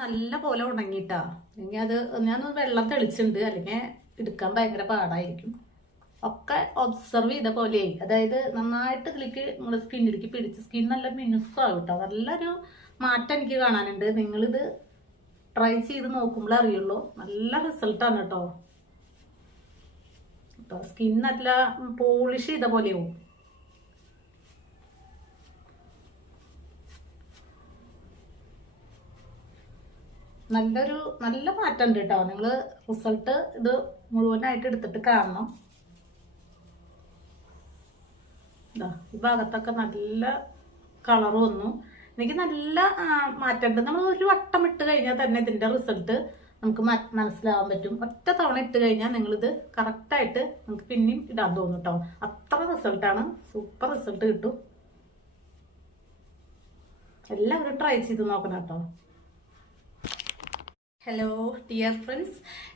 നല്ല പോലെ ഉണങ്ങിയിട്ടാ. അല്ലെങ്കിൽ അത് ഞാനൊന്ന് വെള്ളം തെളിച്ചിട്ടുണ്ട്, അല്ലെങ്കിൽ എടുക്കാൻ ഭയങ്കര പാടായിരിക്കും. ഒക്കെ ഒബ്സർവ് ചെയ്ത പോലെയായി. അതായത് നന്നായിട്ട് ഇതിലേക്ക് നമ്മുടെ സ്കിന്നിലേക്ക് പിടിച്ച് സ്കിൻ നല്ല മിനുസാവും കേട്ടോ. നല്ലൊരു മാറ്റം എനിക്ക് കാണാനുണ്ട്. നിങ്ങളിത് ട്രൈ ചെയ്ത് നോക്കുമ്പോൾ അറിയുള്ളൂ. നല്ല റിസൾട്ടാണ് കേട്ടോ. സ്കിൻ നല്ല പോളിഷ് ചെയ്ത പോലെയാവും. നല്ല മാറ്റം ഉണ്ട് കേട്ടോ. നിങ്ങൾ റിസൾട്ട് ഇത് മുഴുവനായിട്ട് എടുത്തിട്ട് കാണണം. ഈ ഭാഗത്തൊക്കെ നല്ല കളർ വന്നു. എനിക്ക് നല്ല മാറ്റമുണ്ട്. നമ്മൾ ഒരു വട്ടം ഇട്ട് കഴിഞ്ഞാൽ തന്നെ ഇതിന്റെ റിസൾട്ട് നമുക്ക് മനസ്സിലാവാൻ പറ്റും. ഒറ്റ തവണ ഇട്ട് കഴിഞ്ഞാൽ നിങ്ങളിത് കറക്റ്റായിട്ട് നമുക്ക് പിന്നെയും ഇടാൻ തോന്നും കേട്ടോ. അത്ര റിസൾട്ടാണ്. സൂപ്പർ റിസൾട്ട് കിട്ടും. എല്ലാവരും ട്രൈ ചെയ്ത് നോക്കണം കേട്ടോ. ഹലോ ഡിയർ ഫ്രണ്ട്സ്,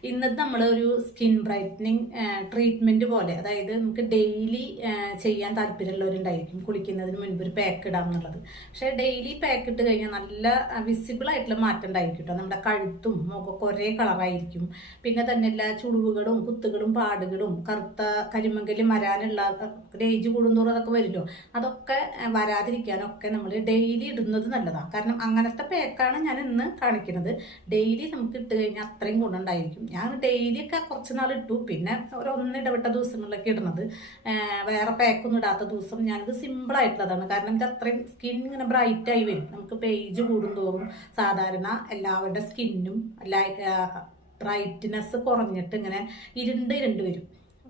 ഇന്നത്തെ നമ്മളൊരു സ്കിൻ ബ്രൈറ്റനിങ് ട്രീറ്റ്മെന്റ് പോലെ, അതായത് നമുക്ക് ഡെയിലി ചെയ്യാൻ താല്പര്യമുള്ളവരുണ്ടായിരിക്കും കുളിക്കുന്നതിന് മുൻപ് ഒരു പാക്ക് ഇടാം എന്നുള്ളത്. പക്ഷേ ഡെയിലി പാക്ക് ഇട്ട് കഴിഞ്ഞാൽ നല്ല വിസിബിൾ ആയിട്ടുള്ള മാറ്റം ഉണ്ടായിരിക്കും കേട്ടോ. നമ്മുടെ കഴുത്തും മുഖമൊക്കെ ഒരേ കളറായിരിക്കും. പിന്നെ തന്നെ എല്ലാ ചുളിവുകളും കുത്തുകളും പാടുകളും കറുത്ത കരിമങ്കലും വരാനുള്ള ഏജ് കൂടുന്തോറും അതൊക്കെ വരുമല്ലോ, അതൊക്കെ വരാതിരിക്കാനൊക്കെ നമ്മൾ ഡെയിലി ഇടുന്നത് നല്ലതാണ്. കാരണം അങ്ങനത്തെ പാക്കാണ് ഞാൻ ഇന്ന് കാണിക്കുന്നത്. ഡെയിലി നമുക്ക് ഇട്ട് കഴിഞ്ഞാൽ അത്രയും ഗുണമുണ്ടായിരിക്കും. ഞാൻ ഡെയിലി ഒക്കെ കുറച്ച് നാൾ ഇട്ടു, പിന്നെ ഒന്നിടവിട്ട ദിവസങ്ങളിലൊക്കെ ഇടുന്നത്. വേറെ പാക്കൊന്നും ഇടാത്ത ദിവസം ഞാനിത് സിമ്പിൾ ആയിട്ടുള്ളതാണ്. കാരണം ഇത് അത്രയും സ്കിൻ ഇങ്ങനെ ബ്രൈറ്റ് ആയി വരും. നമുക്ക് പേജ് കൂടുന്തോറും സാധാരണ എല്ലാവരുടെ സ്കിന്നും ബ്രൈറ്റ്നെസ് കുറഞ്ഞിട്ട് ഇങ്ങനെ ഇരുണ്ട് വരും.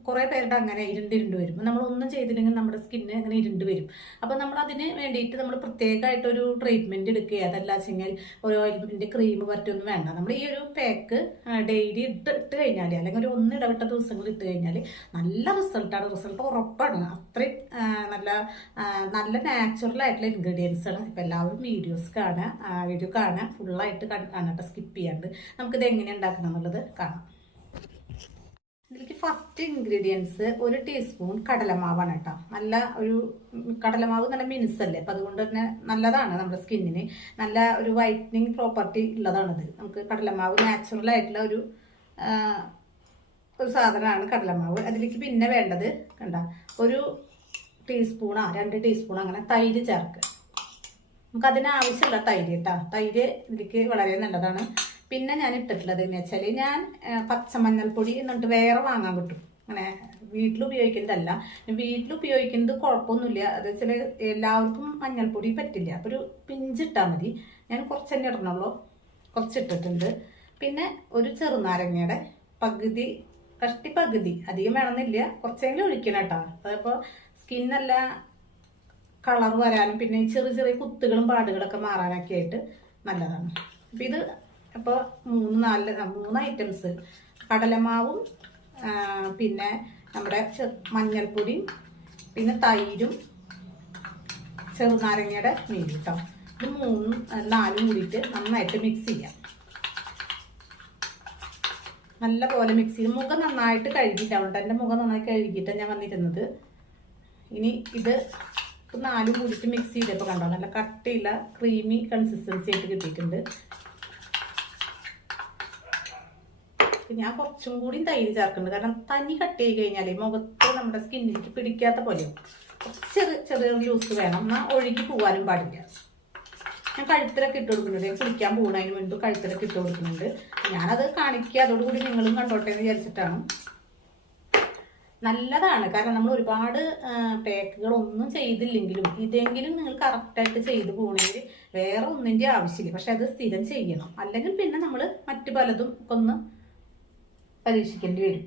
കുറേ പേരുടെ അങ്ങനെ ഇരുണ്ട് വരും. നമ്മളൊന്നും ചെയ്തില്ലെങ്കിൽ നമ്മുടെ സ്കിന്ന് ഇങ്ങനെ ഇരുണ്ട് വരും. അപ്പോൾ നമ്മൾ അതിന് വേണ്ടിയിട്ട് നമ്മൾ പ്രത്യേകമായിട്ടൊരു ട്രീറ്റ്മെൻറ്റ് എടുക്കുക. അതല്ല വെച്ചെങ്കിൽ ഒരു ഓയിൽമെൻറ്റ് ക്രീം പറ്റൊന്നും വേണ്ട. നമ്മൾ ഈ ഒരു പാക്ക് ഡെയിലി ഇട്ട് കഴിഞ്ഞാൽ, അല്ലെങ്കിൽ ഒരു ഒന്നിടവിട്ട ദിവസങ്ങൾ ഇട്ട് കഴിഞ്ഞാൽ നല്ല റിസൾട്ടാണ്. റിസൾട്ട് ഉറപ്പാണ്. അത്രയും നല്ല നാച്ചുറൽ ആയിട്ടുള്ള ഇൻഗ്രീഡിയൻസ് ആണ്. ഇപ്പം എല്ലാവരും വീഡിയോ കാണുക, ഫുള്ളായിട്ട് കാണട്ടെ, സ്കിപ്പ് ചെയ്യാണ്ട്. നമുക്കിത് എങ്ങനെ ഉണ്ടാക്കണം എന്നുള്ളത് കാണാം. ഇതിലേക്ക് ഫസ്റ്റ് ഇൻഗ്രീഡിയൻസ് 1 ടീസ്പൂൺ കടലമാവാണ് കേട്ടോ. നല്ല ഒരു കടലമാവ് നല്ല മിനുസല്ലേ, അപ്പം അതുകൊണ്ട് തന്നെ നല്ലതാണ് നമ്മുടെ സ്കിന്നിന്. നല്ല ഒരു വൈറ്റനിങ് പ്രോപ്പർട്ടി ഉള്ളതാണിത്. നമുക്ക് കടലമാവ് നാച്ചുറൽ ആയിട്ടുള്ള ഒരു സാധനമാണ് കടലമാവ്. അതിലേക്ക് പിന്നെ വേണ്ടത് കണ്ട 1 ടീസ്പൂണോ 2 ടീസ്പൂൺ അങ്ങനെ തൈര് ചേർക്കുക. നമുക്ക് അതിനാവശ്യമുള്ള തൈര് കേട്ടോ. തൈര് ഇതിലേക്ക് വളരെ നല്ലതാണ്. പിന്നെ ഞാൻ ഇട്ടിട്ടുള്ളത് എന്ന് വെച്ചാൽ, ഞാൻ പച്ചമഞ്ഞൾപ്പൊടി എന്നിട്ട് വേറെ വാങ്ങാൻ കിട്ടും. അങ്ങനെ വീട്ടിൽ ഉപയോഗിക്കുന്നതല്ല. വീട്ടിൽ ഉപയോഗിക്കുന്നത് കുഴപ്പമൊന്നുമില്ല. അത് വെച്ചാൽ എല്ലാവർക്കും മഞ്ഞൾപ്പൊടി പറ്റില്ല. അപ്പോൾ ഒരു പിഞ്ചിട്ടാൽ മതി. ഞാൻ കുറച്ച് തന്നെ ഇടണുള്ളൂ, കുറച്ചിട്ടിട്ടുണ്ട്. പിന്നെ ഒരു ചെറുനാരങ്ങയുടെ പകുതി, പകുതി, അധികം വേണമെന്നില്ല, കുറച്ചെങ്കിലും ഒഴിക്കണം കേട്ടോ. അതപ്പോൾ സ്കിൻ നല്ല കളർ വരാനും പിന്നെ ചെറിയ കുത്തുകളും പാടുകളൊക്കെ മാറാനൊക്കെ ആയിട്ട് നല്ലതാണ്. അപ്പം ഇത് അപ്പോൾ 3 ഐറ്റംസ്, കടലമാവും പിന്നെ നമ്മുടെ മഞ്ഞൾപ്പൊടിയും പിന്നെ തൈരും ചെറുനാരങ്ങയുടെ നീരും കേട്ടോ. ഇത് 3-4 കൂടിയിട്ട് നന്നായിട്ട് മിക്സ് ചെയ്യാം. നല്ല പോലെ മിക്സ് ചെയ്ത് മുഖം നന്നായിട്ട് കഴുകിയിട്ടാണ്. എൻ്റെ മുഖം നന്നായി കഴുകിയിട്ടാണ് ഞാൻ വന്നിരുന്നത്. ഇനി ഇത് 4 കൂടിയിട്ട് മിക്സ് ചെയ്തപ്പോൾ കണ്ടോ നല്ല കട്ടിയുള്ള ക്രീമി കൺസിസ്റ്റൻസി ആയിട്ട് കിട്ടിയിട്ടുണ്ട്. ഞാൻ കുറച്ചും കൂടി തൈര് ചേർക്കുന്നുണ്ട്. കാരണം തനി കട്ട് ചെയ്ത് കഴിഞ്ഞാൽ മുഖത്ത് നമ്മുടെ സ്കിന്നിലേക്ക് പിടിക്കാത്ത പോലെയും ചെറിയ ലൂസ് വേണം. എന്നാൽ ഒഴുകി പോകാനും പാടില്ല. ഞാൻ കഴുത്തിലൊക്കെ ഇട്ട് കൊടുക്കുന്നുണ്ട്. ഞാൻ കുളിക്കാൻ പോകുന്നതിന് മുൻപ് കഴുത്തിലൊക്കെ ഇട്ട് കൊടുക്കുന്നുണ്ട്. ഞാനത് കാണിക്കുക, അതോടുകൂടി നിങ്ങളും കണ്ടോട്ടെ എന്ന് വിചാരിച്ചിട്ടാണ്. നല്ലതാണ്. കാരണം നമ്മൾ ഒരുപാട് പാക്കുകളൊന്നും ചെയ്തില്ലെങ്കിലും ഇതെങ്കിലും നിങ്ങൾ കറക്റ്റായിട്ട് ചെയ്ത് പോകണമെങ്കിൽ വേറെ ഒന്നിൻ്റെ ആവശ്യമില്ല. പക്ഷെ അത് സ്ഥിരം ചെയ്യണം. അല്ലെങ്കിൽ പിന്നെ നമ്മൾ മറ്റു പലതും ഒന്ന് പരീക്ഷിക്കേണ്ടി വരും.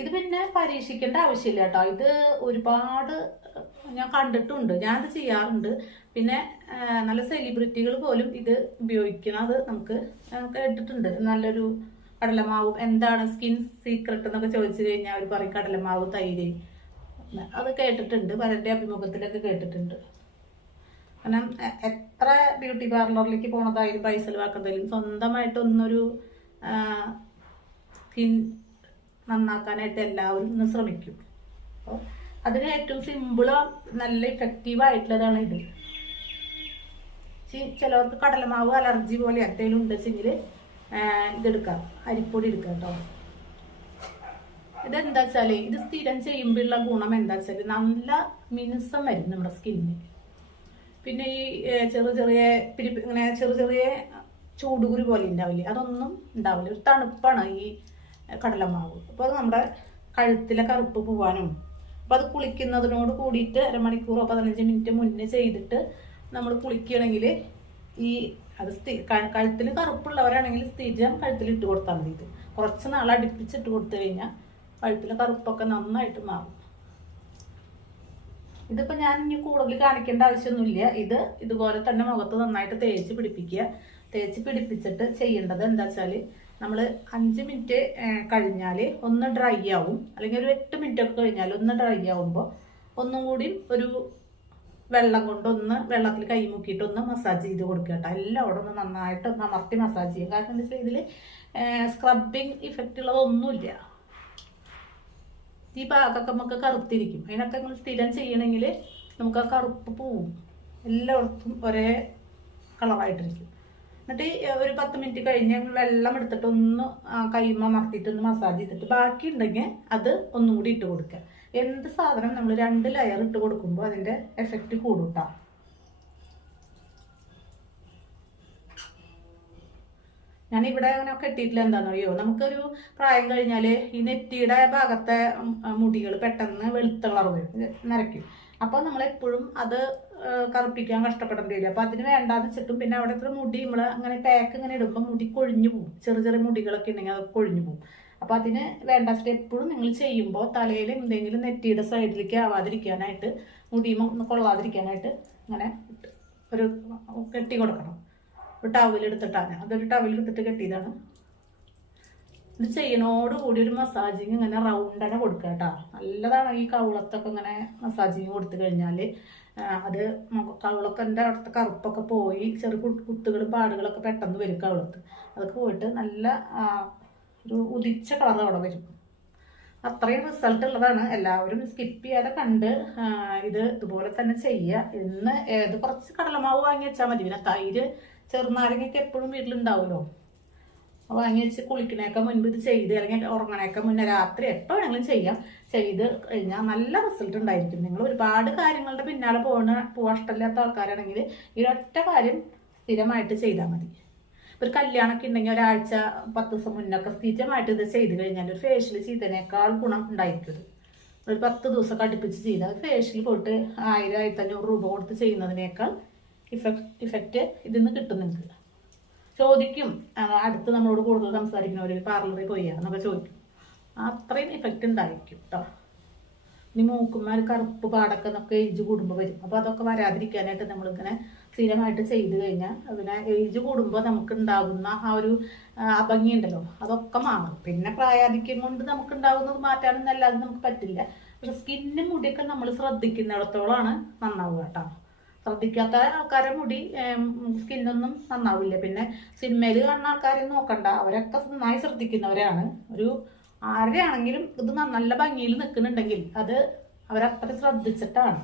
ഇത് പിന്നെ പരീക്ഷിക്കേണ്ട ആവശ്യമില്ല കേട്ടോ. ഇത് ഒരുപാട് ഞാൻ കണ്ടിട്ടുണ്ട്, ഞാനത് ചെയ്യാറുണ്ട്. പിന്നെ നല്ല സെലിബ്രിറ്റികൾ പോലും ഇത് ഉപയോഗിക്കുന്നത് നമുക്ക് കേട്ടിട്ടുണ്ട്. നല്ലൊരു കടലമാവും എന്താണ് സ്കിൻ സീക്രട്ട് എന്നൊക്കെ ചോദിച്ചു കഴിഞ്ഞാൽ അവർ പറയും കടലമാവ് തൈര്. അത് കേട്ടിട്ടുണ്ട്, പലരുടെ അഭിമുഖത്തിലൊക്കെ കേട്ടിട്ടുണ്ട്. കാരണം എത്ര ബ്യൂട്ടി പാർലറിലേക്ക് പോണതായാലും പൈസ ചെലവാക്കുന്നതായാലും സ്വന്തമായിട്ടൊന്നൊരു സ്കിൻ നന്നാക്കാനായിട്ട് എല്ലാവരും ഒന്ന് ശ്രമിക്കും. അപ്പോൾ അതിന് ഏറ്റവും സിമ്പിളോ നല്ല ഇഫക്റ്റീവ് ആയിട്ടുള്ളതാണ് ഇത്. ചിലവർക്ക് കടലമാവ് അലർജി പോലെ എന്തെങ്കിലും ഉണ്ടെങ്കിൽ ഇതെടുക്കാം, അരിപ്പൊടി എടുക്കാം കേട്ടോ. ഇതെന്താ വെച്ചാൽ ഇത് സ്ഥിരം ചെയ്യുമ്പോഴുള്ള ഗുണം എന്താ വെച്ചാൽ നല്ല മിനുസം വരും നമ്മുടെ സ്കിന്നിന്. പിന്നെ ഈ ഇങ്ങനെ ചെറിയ ചൂടുകുരു പോലെ ഉണ്ടാവില്ലേ, അതൊന്നും ഉണ്ടാവില്ല. ഒരു തണുപ്പാണ് ഈ കടലമാവ്. അപ്പോൾ അത് നമ്മുടെ കഴുത്തിലെ കറുപ്പ് പോവാനും, അപ്പോൾ അത് കുളിക്കുന്നതിനോട് കൂടിയിട്ട് അരമണിക്കൂറോ 15 മിനിറ്റ് മുന്നേ ചെയ്തിട്ട് നമ്മൾ കുളിക്കുകയാണെങ്കിൽ ഈ അത് കഴുത്തിൽ കറുപ്പുള്ളവരാണെങ്കിൽ സ്ഥിരം കഴുത്തിൽ ഇട്ട് കൊടുത്താൽ മതി. ഇത് കുറച്ച് നാൾ അടുപ്പിച്ചിട്ട് കൊടുത്തു കഴിഞ്ഞാൽ കഴുത്തിലെ കറുപ്പൊക്കെ നന്നായിട്ട് മാറും. ഇതിപ്പോൾ ഞാൻ ഇനി കൂടുതൽ കാണിക്കേണ്ട ആവശ്യമൊന്നുമില്ല. ഇതുപോലെ തന്നെ മുഖത്ത് നന്നായിട്ട് തേച്ച് പിടിപ്പിക്കുക. തേച്ച് പിടിപ്പിച്ചിട്ട് ചെയ്യേണ്ടത് എന്താ വെച്ചാൽ നമ്മൾ 5 മിനിറ്റ് കഴിഞ്ഞാൽ ഒന്ന് ഡ്രൈ ആവും, അല്ലെങ്കിൽ ഒരു 8 മിനിറ്റ് ഒക്കെ കഴിഞ്ഞാൽ ഒന്ന് ഡ്രൈ ആവുമ്പോൾ ഒന്നും കൂടി ഒരു വെള്ളം കൊണ്ടൊന്ന് വെള്ളത്തിൽ കൈ മുക്കിയിട്ടൊന്ന് മസാജ് ചെയ്ത് കൊടുക്കുക കേട്ടോ. എല്ലാവരും ഒന്ന് നന്നായിട്ട് ഒന്ന് അമർത്തി മസാജ് ചെയ്യും. കാരണം എന്താ വെച്ചാൽ ഇതിൽ സ്ക്രബിങ് ഇഫക്റ്റ് ഉള്ളതൊന്നുമില്ല. ഈ ഭാഗമൊക്കെ നമുക്ക് കറുത്തിരിക്കും. അതിനൊക്കെ നമ്മൾ സ്ഥിരം ചെയ്യണമെങ്കിൽ നമുക്ക് ആ കറുപ്പ് പോവും. എല്ലായിടത്തും ഒരേ കളറായിട്ടിരിക്കും. എന്നിട്ട് ഒരു 10 മിനിറ്റ് കഴിഞ്ഞ് വെള്ളം എടുത്തിട്ട് ഒന്ന് കൈമ അമർത്തിയിട്ടൊന്ന് മസാജ് ചെയ്തിട്ട് ബാക്കി ഉണ്ടെങ്കിൽ അത് ഒന്നും കൂടി ഇട്ട് കൊടുക്കുക. എന്ത് സാധനം നമ്മൾ 2 ലെയർ ഇട്ട് കൊടുക്കുമ്പോൾ അതിൻ്റെ എഫക്റ്റ് കൂടും കേട്ടോ. ഞാനിവിടെ അങ്ങനെ കെട്ടിയിട്ടില്ല. എന്താണെന്നറിയോ, നമുക്കൊരു പ്രായം കഴിഞ്ഞാൽ ഈ നെറ്റിയുടെ ഭാഗത്തെ മുടികൾ പെട്ടെന്ന് വെളുത്ത കളർ വരും, നരയ്ക്കും. അപ്പോൾ നമ്മളെപ്പോഴും അത് കറുപ്പിക്കാൻ കഷ്ടപ്പെടേണ്ടി വരും. അപ്പോൾ അതിന് വേണ്ടാന്ന് വെച്ചിട്ടും പിന്നെ അവിടെ ഇത്ര മുടി നമ്മൾ അങ്ങനെ പാക്ക് ഇങ്ങനെ ഇടുമ്പോൾ മുടി കൊഴിഞ്ഞു പോകും. ചെറിയ മുടികളൊക്കെ ഉണ്ടെങ്കിൽ അത് കൊഴിഞ്ഞു പോകും. അപ്പോൾ അതിന് വേണ്ട വെച്ചിട്ട് എപ്പോഴും നിങ്ങൾ ചെയ്യുമ്പോൾ തലയിൽ എന്തെങ്കിലും നെറ്റിയുടെ സൈഡിലേക്ക് ആവാതിരിക്കാനായിട്ട്, മുടിയുമ്പോൾ കൊള്ളാതിരിക്കാനായിട്ട് ഇങ്ങനെ ഒരു കെട്ടി കൊടുക്കണം. ഒരു ടവലെടുത്തിട്ടാണ്, അതൊരു ടവലെടുത്തിട്ട് കെട്ടിയതാണ്. ഇത് ചെയ്യണോടുകൂടി ഒരു മസാജിങ് ഇങ്ങനെ റൗണ്ട് തന്നെ കൊടുക്കുക കേട്ടോ. നല്ലതാണ്. ഈ കവിളത്തൊക്കെ ഇങ്ങനെ മസാജിങ് കൊടുത്തു കഴിഞ്ഞാൽ അത് കവിളൊക്കെ അവിടുത്തെ കറുപ്പൊക്കെ പോയി ചെറിയ കുത്തുകളും പാടുകളൊക്കെ പെട്ടെന്ന് വരും കവിളത്ത്. അതൊക്കെ പോയിട്ട് നല്ല ഒരു ഉദിച്ച കളർ അവിടെ വരും. അത്രയും റിസൾട്ട് ഉള്ളതാണ്. എല്ലാവരും സ്കിപ്പ് ചെയ്യാതെ കണ്ട് ഇതുപോലെ തന്നെ ചെയ്യുക. ഇത് കുറച്ച് കടലമാവ് വാങ്ങി വെച്ചാൽ മതി. പിന്നെ തൈര് ചെറുനാരങ്ങയൊക്കെ എപ്പോഴും വീട്ടിലുണ്ടാവുമല്ലോ, വാങ്ങി വെച്ച് കുളിക്കണേക്കെ മുൻപ് ഇത് ചെയ്ത്, അല്ലെങ്കിൽ ഉറങ്ങണേക്കെ മുന്നേ രാത്രി എപ്പോൾ വേണമെങ്കിലും ചെയ്യാം. ചെയ്ത് കഴിഞ്ഞാൽ നല്ല റിസൾട്ട് ഉണ്ടായിരിക്കും. നിങ്ങൾ ഒരുപാട് കാര്യങ്ങളുടെ പിന്നാലെ പോകാൻ ഇഷ്ടമില്ലാത്ത ആൾക്കാരാണെങ്കിൽ ഈ ഒറ്റ കാര്യം സ്ഥിരമായിട്ട് ചെയ്താൽ മതി. ഒരു കല്യാണമൊക്കെ ഉണ്ടെങ്കിൽ ഒരാഴ്ച 10 ദിവസം മുന്നൊക്കെ സ്ഥിരമായിട്ട് ഇത് ചെയ്ത് കഴിഞ്ഞാൽ ഒരു ഫേഷ്യൽ ചെയ്തതിനേക്കാൾ ഗുണം ഉണ്ടായിരിക്കും. ഒരു 10 ദിവസമൊക്കെ അടുപ്പിച്ച് ചെയ്താൽ ഫേഷ്യൽ പോയിട്ട് 1000-1500 രൂപ കൊടുത്ത് ചെയ്യുന്നതിനേക്കാൾ ഇഫക്റ്റ് ഇതിൽ നിന്ന് കിട്ടും. നിങ്ങൾക്ക് ചോദിക്കും, അടുത്ത് നമ്മളോട് കൂടുതൽ സംസാരിക്കുന്നവർ പാർലറിൽ പോയാ എന്നൊക്കെ ചോദിക്കും. അത്രയും ഇഫക്റ്റ് ഉണ്ടായിരിക്കും കേട്ടോ. ഇനി മൂക്കുമാർ കറുപ്പ് പാടൊക്കെ നമുക്ക് ഏജ് കൂടുമ്പോൾ വരും. അപ്പോൾ അതൊക്കെ വരാതിരിക്കാനായിട്ട് നമ്മളിങ്ങനെ സ്ഥിരമായിട്ട് ചെയ്ത് കഴിഞ്ഞാൽ പിന്നെ ഏജ് കൂടുമ്പോൾ നമുക്ക് ഉണ്ടാകുന്ന ആ ഒരു അഭംഗി ഉണ്ടല്ലോ, അതൊക്കെ മാറും. പിന്നെ പ്രായാധിക്യം കൊണ്ട് നമുക്ക് ഉണ്ടാകുന്നത് മാറ്റാനൊന്നും അല്ലാതെ നമുക്ക് പറ്റില്ല. പക്ഷെ സ്കിന്നും മുടിയൊക്കെ നമ്മൾ ശ്രദ്ധിക്കുന്നിടത്തോളാണ് നന്നാവുക കേട്ടോ. ശ്രദ്ധിക്കാത്ത ആൾക്കാരെ മുടി സ്കിന്നൊന്നും നന്നാവില്ല. പിന്നെ സിനിമയിൽ കാണുന്ന ആൾക്കാരെ നോക്കണ്ട, അവരൊക്കെ നന്നായി ശ്രദ്ധിക്കുന്നവരാണ്. ഒരു ആരെയാണെങ്കിലും ഇത് നല്ല ഭംഗിയിൽ നിൽക്കുന്നുണ്ടെങ്കിൽ അത് അവരത്ര ശ്രദ്ധിച്ചിട്ടാണ്.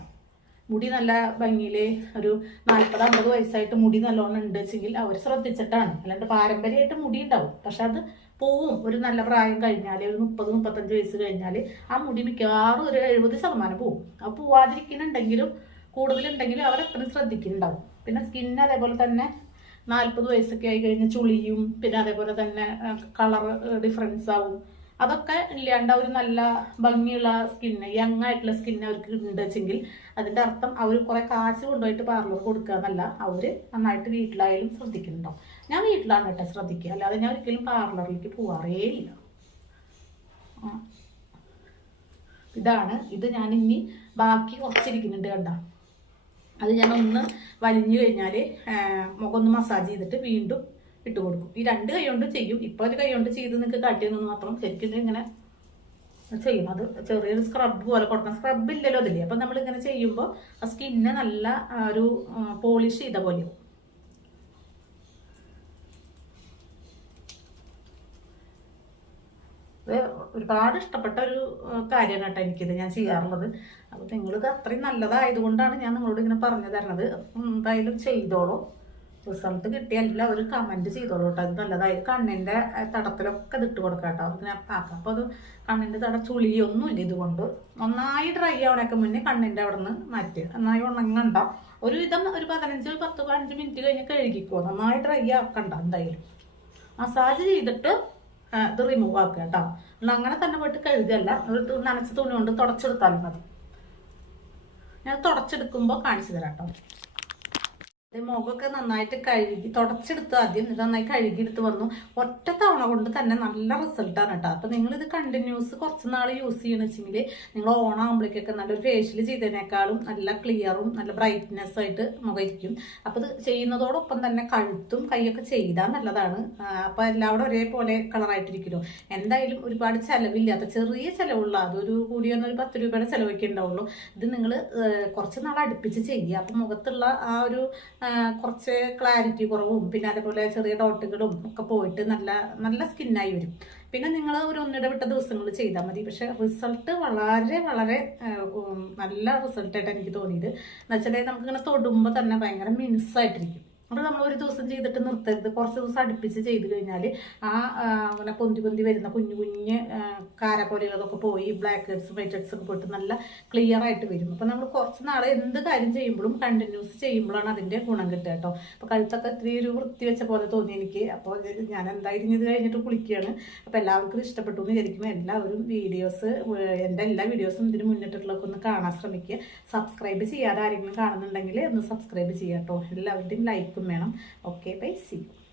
മുടി നല്ല ഭംഗിയിൽ ഒരു 40-50 വയസ്സായിട്ട് മുടി നല്ലോണം ഉണ്ട് വെച്ചെങ്കിൽ അവർ ശ്രദ്ധിച്ചിട്ടാണ്. അല്ലാണ്ട് പാരമ്പര്യമായിട്ട് മുടി ഉണ്ടാവും, പക്ഷെ അത് പോവും. ഒരു നല്ല പ്രായം കഴിഞ്ഞാൽ ഒരു 30-35 വയസ്സ് കഴിഞ്ഞാൽ ആ മുടി മിക്കവാറും ഒരു 70% പോവും. ആ പോവാതിരിക്കുന്നുണ്ടെങ്കിലും കൂടുതലുണ്ടെങ്കിലും അവരത്രയും ശ്രദ്ധിക്കുന്നുണ്ടാവും. പിന്നെ സ്കിന്ന് അതേപോലെ തന്നെ 40 വയസ്സൊക്കെ ആയി കഴിഞ്ഞ് ചുളിയും, പിന്നെ അതേപോലെ തന്നെ കളർ ഡിഫറൻസ് ആവും. അതൊക്കെ ഇല്ലാണ്ട് ഒരു നല്ല ഭംഗിയുള്ള സ്കിന്ന്, യങ് ആയിട്ടുള്ള സ്കിന്ന് അവർക്ക് ഉണ്ട് വെച്ചെങ്കിൽ അതിൻ്റെ അർത്ഥം അവർ കുറേ കാശ് കൊണ്ടുപോയിട്ട് പാർലർ കൊടുക്കുക എന്നല്ല, അവർ നന്നായിട്ട് വീട്ടിലായാലും ശ്രദ്ധിക്കുന്നുണ്ടാവും. ഞാൻ വീട്ടിലാണ് കേട്ടോ ശ്രദ്ധിക്കുക, അല്ലാതെ ഞാൻ ഒരിക്കലും പാർലറിലേക്ക് പോവാറേ ഇല്ല. ഇതാണ് ഇത്. ഞാൻ ഇനി ബാക്കി കുറച്ചിരിക്കുന്നുണ്ട് കണ്ട, അത് ഞാനൊന്ന് വലിഞ്ഞു കഴിഞ്ഞാൽ മുഖമൊന്ന് മസാജ് ചെയ്തിട്ട് വീണ്ടും ഇട്ട് കൊടുക്കും. ഈ 2 കൈ കൊണ്ട് ചെയ്യും. ഇപ്പോൾ ഒരു കൈ കൊണ്ട് ചെയ്ത് നിങ്ങൾക്ക് കാട്ടിയെന്ന് മാത്രം. ശരിക്കും ഇങ്ങനെ ചെയ്യും. അത് ചെറിയൊരു സ്ക്രബ് പോലെ കൊടുക്കണം. സ്ക്രബ് ഇല്ലല്ലോ അതില്ലേ. അപ്പം നമ്മളിങ്ങനെ ചെയ്യുമ്പോൾ ആ സ്കിന്നെ നല്ല ഒരു പോളിഷ് ചെയ്ത പോലെയാവും. ഒരുപാട് ഇഷ്ടപ്പെട്ട ഒരു കാര്യമാണ് കേട്ടോ എനിക്കിത് ഞാൻ ചെയ്യാറുള്ളത്. അപ്പോൾ നിങ്ങളിത് അത്രയും നല്ലതായതുകൊണ്ടാണ് ഞാൻ നിങ്ങളോട് ഇങ്ങനെ പറഞ്ഞു തരണത്. എന്തായാലും ചെയ്തോളൂ. റിസൾട്ട് കിട്ടിയ എല്ലാവരും കമൻറ്റ് ചെയ്തോളൂ കേട്ടോ. അത് നല്ലതായി കണ്ണിൻ്റെ തടത്തിലൊക്കെ ഇതിട്ട് കൊടുക്കാം കേട്ടോ. അത് ഞാൻ ആക്കാം. അപ്പോൾ അത് കണ്ണിൻ്റെ തട ചുളിയൊന്നുമില്ല. ഇതുകൊണ്ട് നന്നായി ഡ്രൈ ആവണൊക്കെ മുന്നേ കണ്ണിൻ്റെ അവിടെ നിന്ന് മാറ്റുക. നന്നായി ഉണങ്ങണ്ട. ഒരു വിധം ഒരു 15-15 മിനിറ്റ് കഴിഞ്ഞ് കഴുകിക്കോ. നന്നായി ഡ്രൈ ആക്കണ്ട. എന്തായാലും മസാജ് ചെയ്തിട്ട് ഇത് റിമൂവ് ആക്കുക കേട്ടോ. അങ്ങനെ തന്നെ പോയിട്ട് കഴുകല്ല. ഒരു നനച്ച തുണി കൊണ്ട് തുടച്ചെടുത്താലും മതി. ഞാൻ തുടച്ചെടുക്കുമ്പോൾ കാണിച്ചു തരാം കേട്ടോ. മുഖമൊക്കെ നന്നായിട്ട് കഴുകി തുടച്ചെടുത്ത് ആദ്യം ഇത് നന്നായി കഴുകിയെടുത്ത് വന്നു. ഒറ്റ തവണ കൊണ്ട് തന്നെ നല്ല റിസൾട്ടാണ് കേട്ടോ. അപ്പം നിങ്ങളിത് കണ്ടിന്യൂസ് കുറച്ച് നാൾ യൂസ് ചെയ്യണമെന്ന് വെച്ചെങ്കിൽ നിങ്ങൾ ഓണാകുമ്പോഴേക്കൊക്കെ നല്ലൊരു ഫേഷ്യൽ ചെയ്തതിനേക്കാളും നല്ല ക്ലിയറും നല്ല ബ്രൈറ്റ്നെസ് ആയിട്ട് മുഖം ഇരിക്കും. അപ്പോൾ ഇത് ചെയ്യുന്നതോടൊപ്പം തന്നെ കഴുത്തും കൈയൊക്കെ ചെയ്താൽ നല്ലതാണ്. അപ്പോൾ എല്ലാവരും ഒരേപോലെ കളറായിട്ടിരിക്കുമല്ലോ. എന്തായാലും ഒരുപാട് ചിലവില്ലാത്ത ചെറിയ ചിലവുള്ള അതൊരു കൂടിയൊന്നും ഒരു 10 രൂപയുടെ ചിലവൊക്കെ ഉണ്ടാവുള്ളൂ. ഇത് നിങ്ങൾ കുറച്ച് നാൾ അടുപ്പിച്ച് ചെയ്യുക. അപ്പം മുഖത്തുള്ള ആ ഒരു കുറച്ച് ക്ലാരിറ്റി കുറവും പിന്നെ അതേപോലെ ചെറിയ ഡോട്ടുകളും ഒക്കെ പോയിട്ട് നല്ല നല്ല സ്കിന്നായി വരും. പിന്നെ നിങ്ങൾ ഒരു ഒന്നിടവിട്ട ദിവസങ്ങൾ ചെയ്താൽ മതി. പക്ഷെ റിസൾട്ട് വളരെ വളരെ നല്ല റിസൾട്ടായിട്ട് എനിക്ക് തോന്നിയത് എന്ന് വെച്ചാൽ നമുക്കിങ്ങനെ തൊടുമ്പോൾ തന്നെ ഭയങ്കര മിനുസായിട്ടിരിക്കും. അപ്പോൾ നമ്മൾ ഒരു ദിവസം ചെയ്തിട്ട് നിർത്തരുത്. കുറച്ച് ദിവസം അടുപ്പിച്ച് ചെയ്ത് കഴിഞ്ഞാൽ ആ അങ്ങനെ പൊന്തി പൊന്തി വരുന്ന കുഞ്ഞു കുഞ്ഞ് കാര പോലെയുള്ളതൊക്കെ പോയി ബ്ലാക്ക് ഹെഡ്സ് വൈറ്റ് ഹെഡ്സ് ഒക്കെ പോയിട്ട് നല്ല ക്ലിയർ ആയിട്ട് വരും. അപ്പോൾ നമ്മൾ കുറച്ച് നാൾ എന്ത് കാര്യം ചെയ്യുമ്പോഴും കണ്ടിന്യൂസ് ചെയ്യുമ്പോഴാണ് അതിൻ്റെ ഗുണം കിട്ടുക കേട്ടോ. അപ്പോൾ കഴുത്തൊക്കെ ഇത്തിരി ഒരു വൃത്തി വെച്ച പോലെ തോന്നി എനിക്ക്. അപ്പോൾ ഞാൻ എന്തായാലും ഇത് കഴിഞ്ഞിട്ട് കുളിക്കുകയാണ്. അപ്പോൾ എല്ലാവർക്കും ഇത് ഇഷ്ടപ്പെട്ടു എന്ന് വിചാരിക്കുമ്പോൾ എല്ലാവരും വീഡിയോസ് എൻ്റെ എല്ലാ വീഡിയോസും ഇതിന് മുന്നിട്ടുള്ളതൊക്കെ ഒന്ന് കാണാൻ ശ്രമിക്കുക. സബ്സ്ക്രൈബ് ചെയ്യാതെ ആരെങ്കിലും കാണുന്നുണ്ടെങ്കിൽ ഒന്ന് സബ്സ്ക്രൈബ് ചെയ്യാം കേട്ടോ. എല്ലാവരുടെയും ലൈക്കും വേണം. Okay, bye, see U.